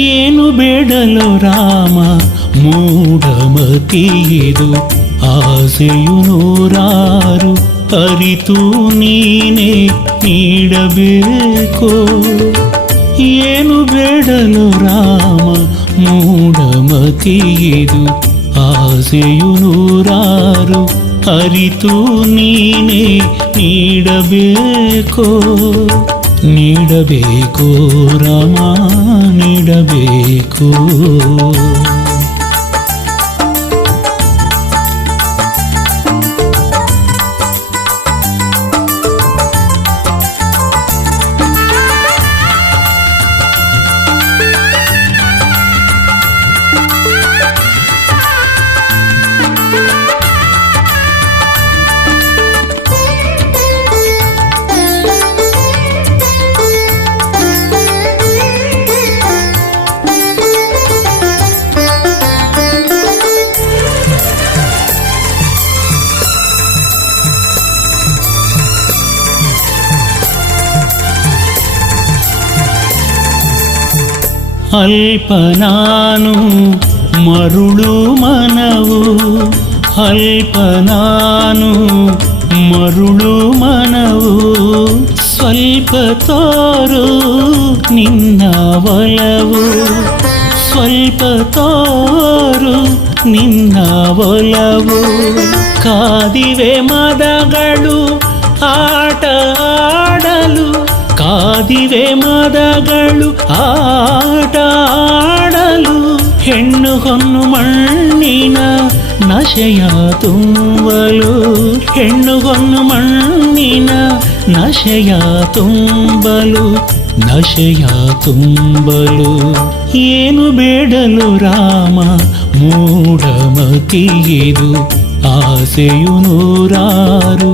ಏನು ಬೇಡಲು ರಾಮ ಮೂಢಮತಿಯಿದು ಆಸೆಯು ನೂರಾರು ಅರಿತು ನೀನೇ ನೀಡಬೇಕು. ಏನು ಬೇಡಲು ರಾಮ ಮೂಢಮತಿಯಿದು ಆಸೆಯು ನೂರಾರು ಅರಿತು ನೀನೇ ನೀಡಬೇಕು. ನೀಡಬೇಕು ರಾಮ ನೀಡಬೇಕು. ಅಲ್ಪ ನಾನು ಮರುಳು ಮನವು, ಅಲ್ಪ ನಾನು ಮರುಳು ಮನವು, ಸ್ವಲ್ಪ ತೋರು ನಿನ್ನ ಒಲವು, ಸ್ವಲ್ಪ ತೋರು ನಿನ್ನ ಒಲವು. ಕಾದಿವೆ ಮದಗಳು ಆಟ ಆಡಲು, ಕಾದಿವೆ ಮದಗಳು ಆಟ ಆಡಲು. ಹೆಣ್ಣು ಹೊನ್ನು ಮಣ್ಣಿನ ನಶೆಯ ತುಂಬಲು, ಹೆಣ್ಣು ಹೊನ್ನು ಮಣ್ಣಿನ ನಶೆಯ ತುಂಬಲು, ನಶೆಯ ತುಂಬಲು. ಏನು ಬೇಡಲು ರಾಮ ಮೂಢಮತಿಯಿದು ಆಸೆಯು ನೂರಾರು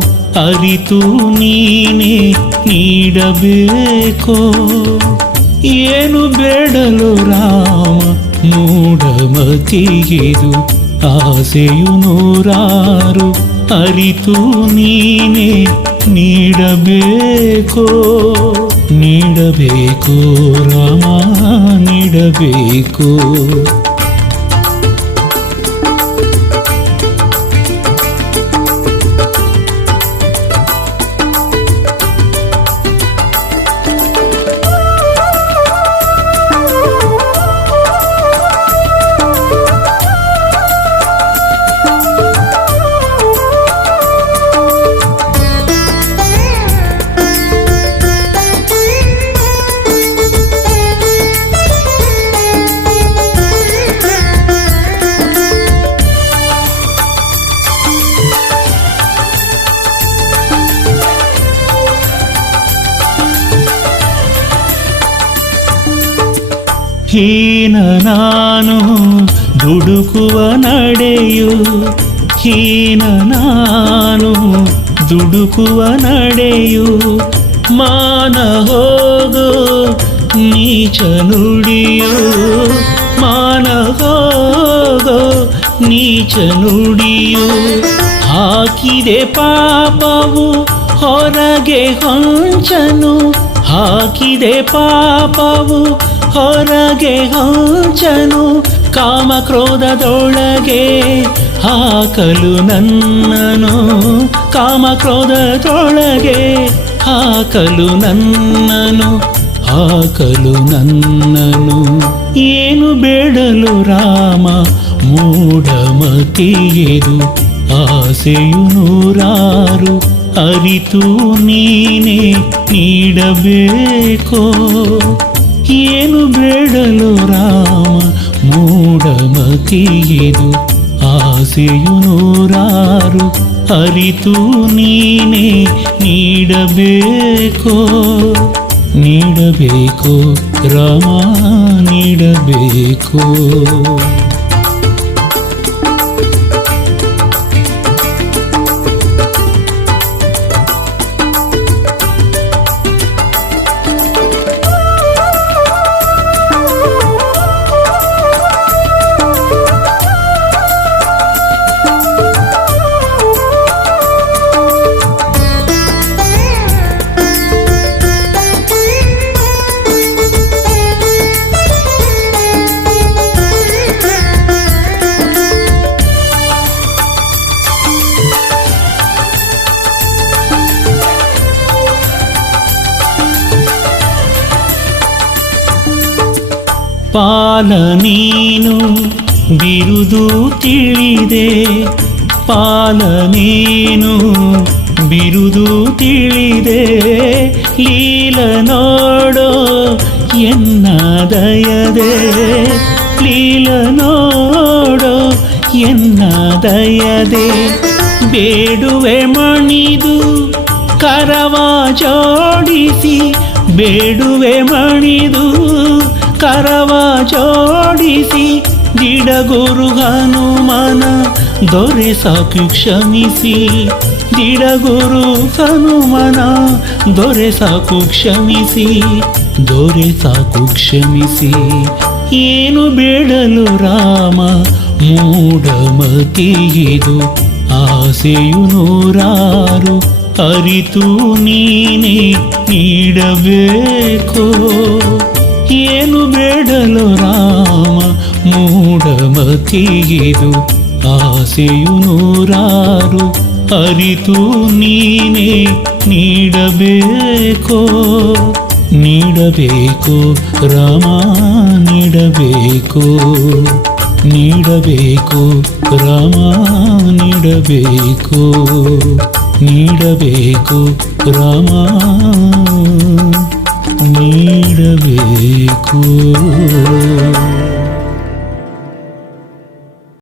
ಅರಿತು ನೀನೇ ನೀಡಬೇಕು. ಏನು ಬೇಡಲು ರಾಮ ಮೂಢಮತಿಯಿದು ಆಸೆಯು ನೂರಾರು ಅರಿತು ನೀನೇ ನೀಡಬೇಕು. ನೀಡಬೇಕು ರಾಮ ನೀಡಬೇಕು. ಹೀನ ನಾನು ದುಡುಕುವ ನಡೆಯು, ಹೀನ ನಾನು ದುಡುಕುವ ನಡೆಯು. ಮಾನ ಹೋಗೋ ನೀಚ ನುಡಿಯು, ಮಾನ ಹೋಗೋ ನೀಚ ನುಡಿಯು. ಹಾಕಿದೆ ಪಾಪವು ಹೊರಗೆ ಹೊಂಚನು, ಹಾಕಿದೆ ಪಾಪವು ಹೊರಗೆ ಹೊಂಚನು. ಕಾಮಕ್ರೋಧದೊಳಗೆ ಹಾಕಲು ನನ್ನನು, ಕಾಮಕ್ರೋಧದೊಳಗೆ ಹಾಕಲು ನನ್ನನು, ಹಾಕಲು ನನ್ನನು. ಏನು ಬೇಡಲು ರಾಮ ಮೂಢಮತಿಯಿದು ಆಸೆಯು ನೂರಾರು ಅರಿತು ನೀನೇ ನೀಡಬೇಕೋ ಏನು ಬೇಡಲು ರಾಮ ಮೂಢಮತಿಯಿದು ಆಸೆಯು ನೂರಾರು ಅರಿತು ನೀನೇ ನೀಡಬೇಕೋ ನೀಡಬೇಕೋ ರಾಮ ನೀಡಬೇಕೋ ಪಾಲ ನೀನು ಬಿರುದು ತಿಳಿದೆ ಪಾಲ ನೀನು ಬಿರುದು ತಿಳಿದೆ ಲೀಲ ನೋಡೋ ಎನ್ನ ದಯದೆ ಲೀಲ ನೋಡೋ ಎನ್ನ ದಯದೆ ಬೇಡುವೆ ಮಣಿದು ಕರವ ಜೋಡಿಸಿ ಬೇಡುವೆ ಮಣಿದು ಕರವ ಜೋಡಿಸಿ ದಿಡಗುರು ಹನುಮನ ದೊರೆ ಸಾಕು ಕ್ಷಮಿಸಿ ದಿಡಗುರು ಹನುಮನ ದೊರೆ ಸಾಕು ಕ್ಷಮಿಸಿ ದೊರೆ ಸಾಕು ಕ್ಷಮಿಸಿ ಏನು ಬೇಡಲು ರಾಮ ಮೂಢಮತಿಯಿದು ಆಸೆಯು ನೂರಾರು ಅರಿತು ನೀನೇ ನೀಡಬೇಕೋ ಏನು ಬೇಡಲು ರಾಮ ಮೂಢಮತಿಯಿದು ಆಸೆಯು ನೂರಾರು ಅರಿತು ನೀನೇ ನೀಡಬೇಕೋ ನೀಡಬೇಕೋ ರಾಮ ನೀಡಬೇಕೋ ನೀಡಬೇಕೋ ರಾಮ ನೀಡಬೇಕೋ ನೀಡಬೇಕೋ ರಾಮ ನೀಡಬೇಕು